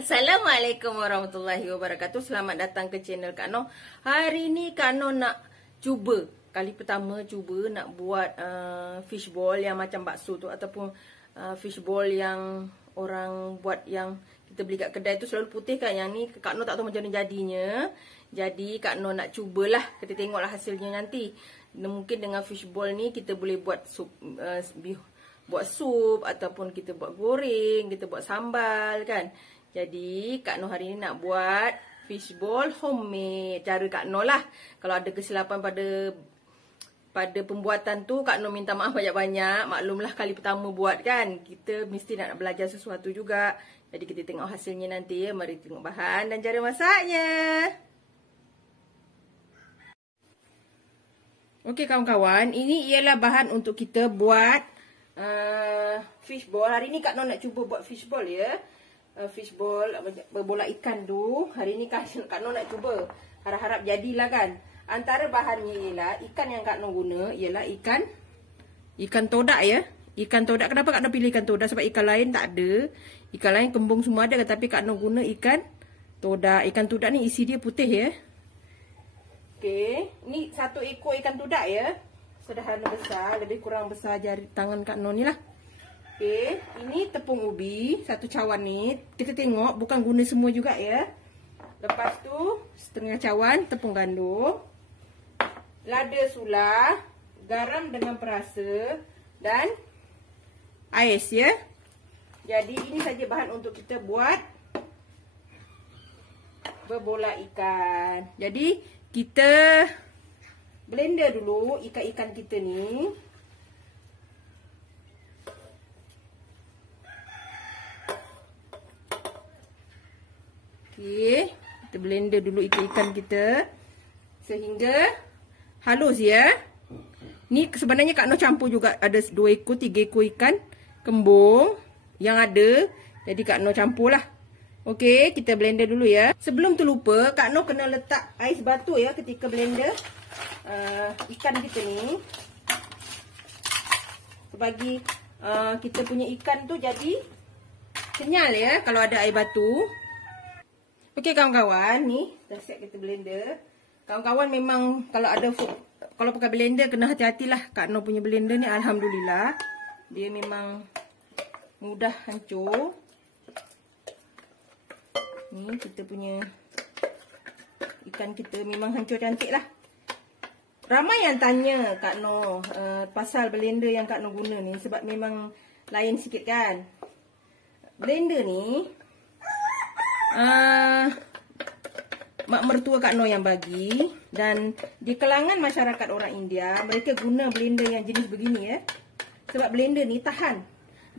Assalamualaikum warahmatullahi wabarakatuh. Selamat datang ke channel Kak Noh. Hari ni Kak Noh nak cuba, kali pertama cuba nak buat fishball yang macam bakso tu, ataupun fishball yang orang buat yang kita beli kat kedai tu selalu putih kan. Yang ni Kak Noh tak tahu macam mana jadinya. Jadi Kak Noh nak cubalah, kita tengoklah hasilnya nanti. Mungkin dengan fishball ni kita boleh buat sup, buat sup, ataupun kita buat goreng, kita buat sambal kan. Jadi Kak Noh hari ni nak buat fishball homemade. Cara Kak Noh lah. Kalau ada kesilapan pada pembuatan tu, Kak Noh minta maaf banyak-banyak. Maklumlah kali pertama buat kan. Kita mesti nak belajar sesuatu juga. Jadi kita tengok hasilnya nanti ya. Mari tengok bahan dan cara masaknya. Okey kawan-kawan, ini ialah bahan untuk kita buat fishball. Hari ni Kak Noh nak cuba buat fishball ya. Fishball berbola ikan tu. Hari ni Kak Noh nak cuba. Harap-harap jadilah kan. Antara bahannya ialah ikan yang Kak Noh guna ialah ikan todak ya. Ikan todak. Kenapa Kak Noh pilih ikan todak? Sebab ikan lain tak ada. Ikan lain kembung semua ada, tapi Kak Noh guna ikan todak. Ikan todak ni isi dia putih ya. Okey, ni satu ekor ikan todak ya. Sederhana besar, lebih kurang besar jari tangan Kak Noh ni lah. Okey, ini tepung ubi, satu cawan ni. Kita tengok, bukan guna semua juga ya. Lepas tu, setengah cawan tepung gandum. Lada sula, garam dengan perasa, dan ais ya. Jadi, ini saja bahan untuk kita buat berbola ikan. Jadi, kita blender dulu ikan-ikan kita ni. Okey, kita blender dulu ikan-ikan kita sehingga halus ya. Ni sebenarnya Kak Noh campur juga, ada 2 ekor, 3 ekor ikan kembung yang ada. Jadi Kak Noh campurlah. Okey, kita blender dulu ya. Sebelum terlupa, Kak Noh kena letak ais batu ya ketika blender ikan kita ni. Bagi kita punya ikan tu jadi kenyal ya kalau ada air batu. Okey kawan-kawan, ni dah siap kita blender. Kawan-kawan memang kalau pakai blender kena hati-hatilah. Kak Noh punya blender ni alhamdulillah dia memang mudah hancur. Ni kita punya ikan kita memang hancur cantik lah. Ramai yang tanya Kak Noh pasal blender yang Kak Noh guna ni, sebab memang lain sikit kan. Blender ni mak mertua Kak Noh yang bagi, dan di kalangan masyarakat orang India mereka guna blender yang jenis begini ya. Sebab blender ni tahan.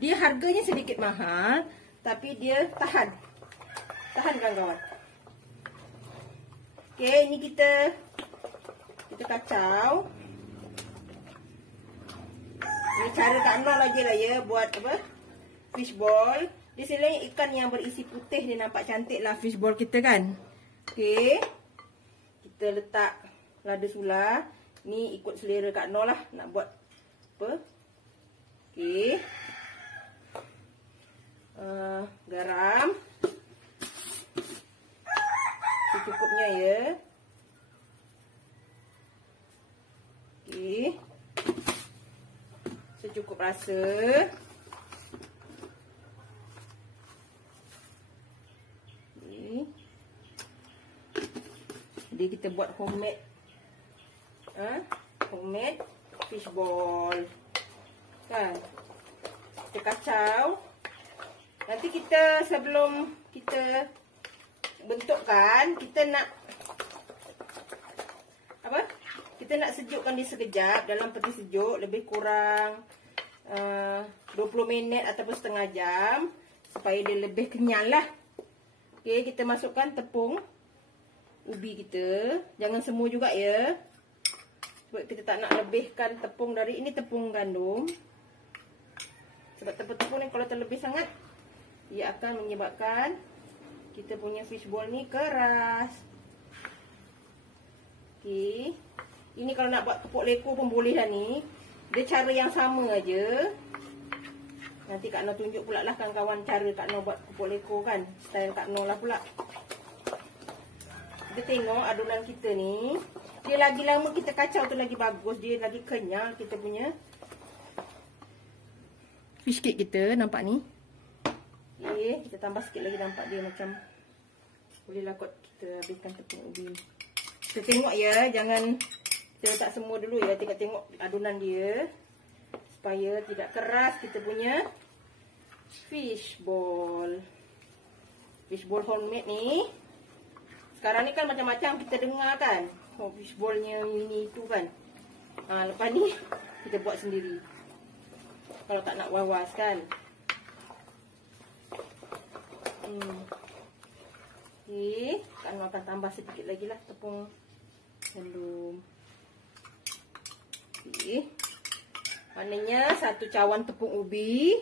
Dia harganya sedikit mahal, tapi dia tahan. Tahan kawan-kawan. Okey, ini kita kacau. Ini cara Kak Noh lagi lah ya buat apa? Fishball. Di sini ikan yang berisi putih, dia nampak cantik lah fishball kita kan. Okey. Kita letak lada sula. Ni ikut selera Kak Noh lah nak buat apa. Okey. Garam. Secukupnya ya. Okey. Secukup rasa. Jadi kita buat homemade fishball kan. Kita kacau. Nanti kita sebelum kita bentukkan, kita nak apa? Kita nak sejukkan dia sekejap dalam peti sejuk, lebih kurang 20 minit ataupun setengah jam, supaya dia lebih kenyal lah. Okey, kita masukkan tepung ubi kita. Jangan semua juga ya. Sebab kita tak nak lebihkan tepung dari ini, tepung gandum. Sebab tepung-tepung ni kalau terlebih sangat, ia akan menyebabkan kita punya fishball ni keras. Okey. Ini kalau nak buat kepok leko pun boleh lah ni. Dia cara yang sama aja. Nanti Kak Noh tunjuk pula lah kawan-kawan cara Kak Noh buat kerupuk leko kan. Style Kak Noh lah pula. Kita tengok adunan kita ni. Dia lagi lama kita kacau tu lagi bagus. Dia lagi kenyal kita punya fish cake kita. Nampak ni. Okay, kita tambah sikit lagi, nampak dia macam bolehlah kot kita habiskan tepung ubi. Kita tengok ya, jangan kita letak semua dulu ya. Tengok adunan dia supaya tidak keras kita punya fishball. Fishball homemade ni. Sekarang ni kan macam-macam kita dengar kan. Oh, fishballnya ini itu kan. Lepas ni kita buat sendiri. Kalau tak nak was-was kan. Okay, Kak Noh akan tambah sedikit lagi lah tepung gandum. Okay. Maknanya 1 cawan tepung ubi,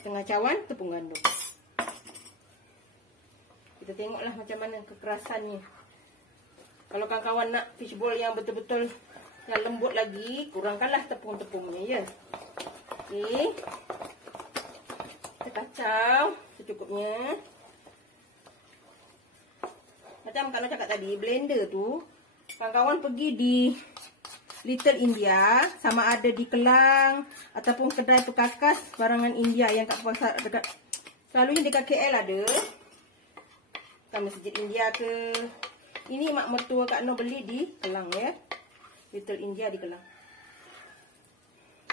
setengah cawan tepung gandum. Kita tengoklah macam mana kekerasannya. Kalau kawan-kawan nak fishball yang betul-betul yang lembut lagi, kurangkanlah tepung-tepungnya ya. Okay. Kita kacau secukupnya. Macam Kak Noh cakap tadi, blender tu kawan-kawan pergi di Little India, sama ada di Kelang ataupun kedai perkakas barangan India yang kat pasar dekat, selalunya dekat KL ada. Kan Masjid India ke. Ini mak mertua Kak Noh beli di Kelang ya. Little India di Kelang.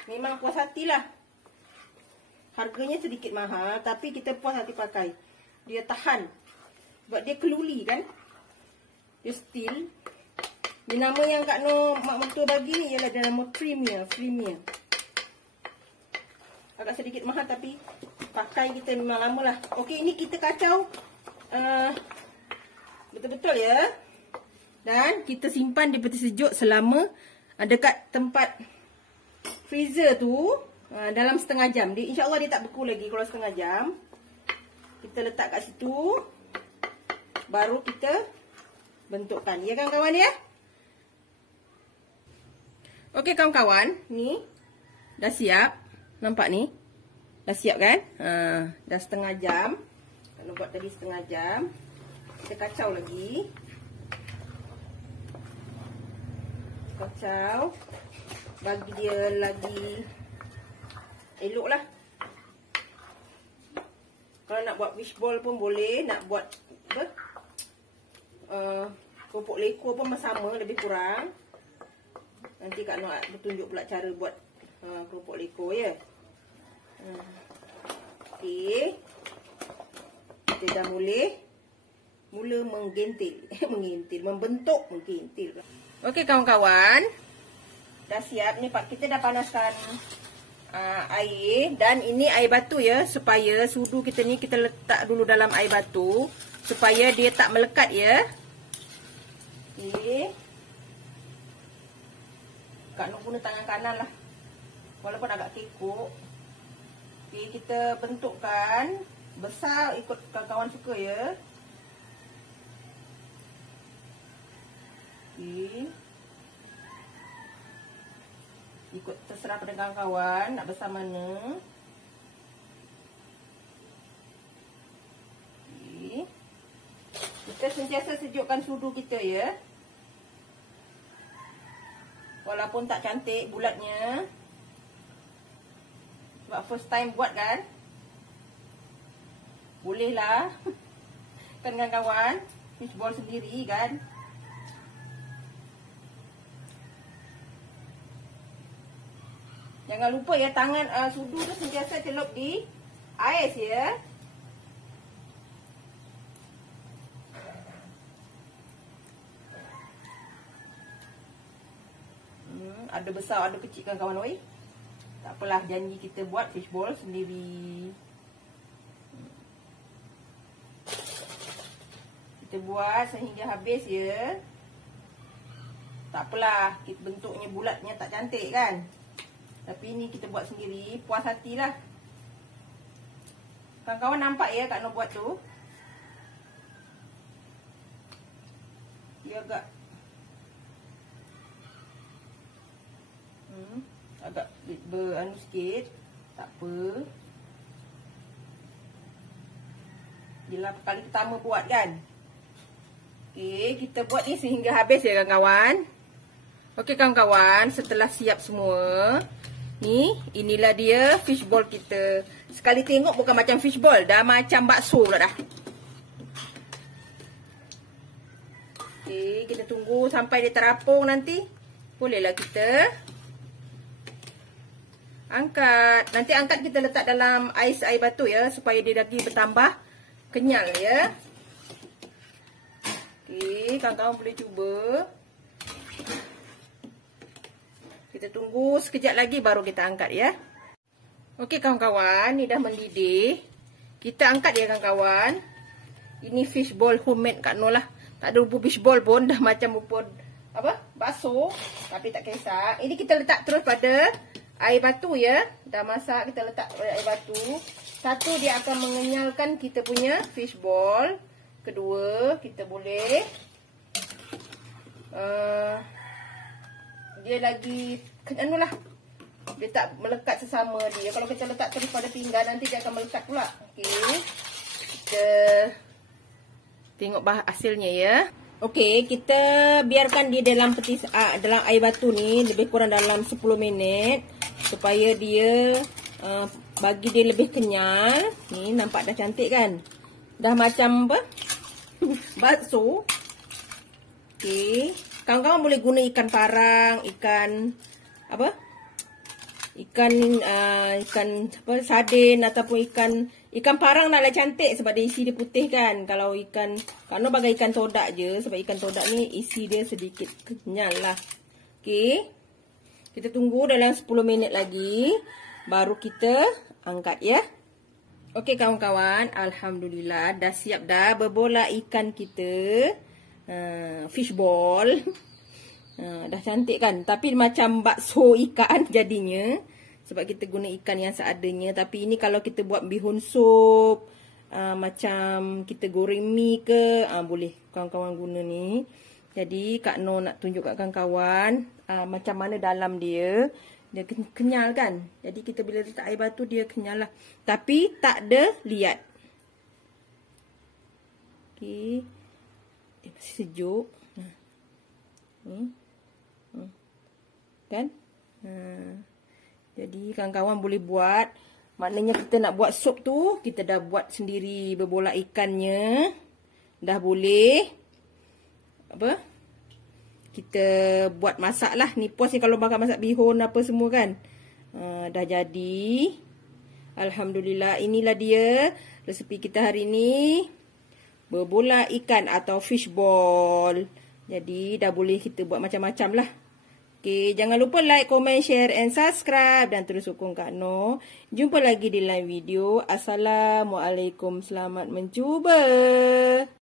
Memang puas hatilah. Harganya sedikit mahal, tapi kita puas hati pakai. Dia tahan. Sebab dia keluli kan. Dia steel. Dia nama yang Kak Noh mak mertua bagi ni ialah dia nama Premier. Agak sedikit mahal tapi pakai kita memang lama lah. Okey, ini kita kacau betul-betul ya. Dan kita simpan di peti sejuk selama dekat tempat freezer tu dalam setengah jam. InsyaAllah dia tak beku lagi kalau setengah jam. Kita letak kat situ. Baru kita bentukkan. Ya kan kawan ya? Okey kawan-kawan. Ni. Dah siap. Nampak ni? Dah siap kan? Dah setengah jam. Kalau buat tadi setengah jam. Kita kacau lagi. Kacau. Bagi dia lagi elok lah. Kalau nak buat fishball pun boleh. Nak buat apa? Kerupuk leko pun sama, lebih kurang. Nanti Kak Noh bertunjuk pula cara buat kerupuk leko ya. Okey. Kita dah mula menggentil. Membentuk. Okey kawan-kawan. Dah siap ni Pak. Kita dah panaskan air. Dan ini air batu ya. Supaya sudu kita ni kita letak dulu dalam air batu. Supaya dia tak melekat ya. Okey. Kak Noh guna tangan kanan lah. Walaupun agak kekok. Okey, kita bentukkan. Besar ikut kawan-kawan suka ya. Okey. Ikut terserah pada kawan-kawan nak besar mana. Okey. Kita sentiasa sejukkan sudu kita ya. Walaupun tak cantik bulatnya. Sebab first time buat kan. Boleh lah. Kan kawan-kawan. Fishball sendiri kan. Jangan lupa ya, tangan sudu tu sentiasa celup di ais ya. Ada besar, ada kecil kan kawan oi. Tak apalah, janji kita buat fishball sendiri. Kita buat sehingga habis ya. Tak apalah, kita bentuknya bulatnya tak cantik kan. Tapi ini kita buat sendiri, puas hatilah. Kawan-kawan nampak ya Kak Noh buat tu. Dia agak agak beranu sikit. Tak apa. Bila kali pertama buat kan. Okey, kita buat ni sehingga habis ya kawan-kawan. Okey kawan-kawan, setelah siap semua, ni inilah dia fishball kita. Sekali tengok bukan macam fishball, dah macam bakso pula dah. Okey, kita tunggu sampai dia terapung nanti. Bolehlah kita angkat. Nanti angkat kita letak dalam ais air batu ya, supaya dia lagi bertambah kenyal ya. Okey, kawan-kawan boleh cuba. Kita tunggu sekejap lagi baru kita angkat ya. Okey kawan-kawan, ni dah mendidih. Kita angkat ya kawan-kawan. Ini fishball homemade Kak Noh lah. Tak ada bubur fishball pun, dah macam bubur apa? Bakso, tapi tak kisah. Ini kita letak terus pada air batu ya. Dah masak, kita letak pada air batu. Satu, dia akan mengenyalkan kita punya fishball. Kedua, kita boleh dia lagi anu lah, dia tak melekat sesama dia. Kalau kita letak terus pada pinggan, nanti dia akan melekat pula. Okey, kita tengok hasilnya ya. Okey, kita biarkan dia dalam dalam air batu ni lebih kurang dalam 10 minit supaya dia bagi dia lebih kenyal. Ni nampak dah cantik kan? Dah macam apa? Bakso. Okey, kawan-kawan boleh guna ikan parang, ikan apa? Ikan apa, sardin ataupun ikan parang lah cantik sebab dia isi dia putih kan. Kalau ikan Kak Noh bagai ikan todak je sebab ikan todak ni isi dia sedikit kenyal lah. Okey. Kita tunggu dalam 10 minit lagi baru kita angkat ya. Okey kawan-kawan, alhamdulillah dah siap dah berbola ikan kita. Fishball. Dah cantik kan? Tapi macam bakso ikan jadinya. Sebab kita guna ikan yang seadanya. Tapi ini kalau kita buat bihun sup, macam kita goreng mie ke, boleh kawan-kawan guna ni. Jadi Kak Noh nak tunjuk kat kawan-kawan macam mana dalam dia. Dia kenyal kan? Jadi kita bila letak air batu dia kenyal lah. Tapi tak ada liat. Okey. Dia masih sejuk. Kan? Jadi kawan-kawan boleh buat. Maknanya kita nak buat sup tu, kita dah buat sendiri berbola ikannya. Dah boleh apa? Kita buat masak lah. Ni pos ni kalau makan masak bihun apa semua kan. Dah jadi. Alhamdulillah, inilah dia resepi kita hari ni. Berbola ikan atau fishball. Jadi dah boleh kita buat macam-macam lah. Okey, jangan lupa like, comment, share and subscribe. Dan terus sokong Kak Noh. Jumpa lagi di lain video. Assalamualaikum, selamat mencuba.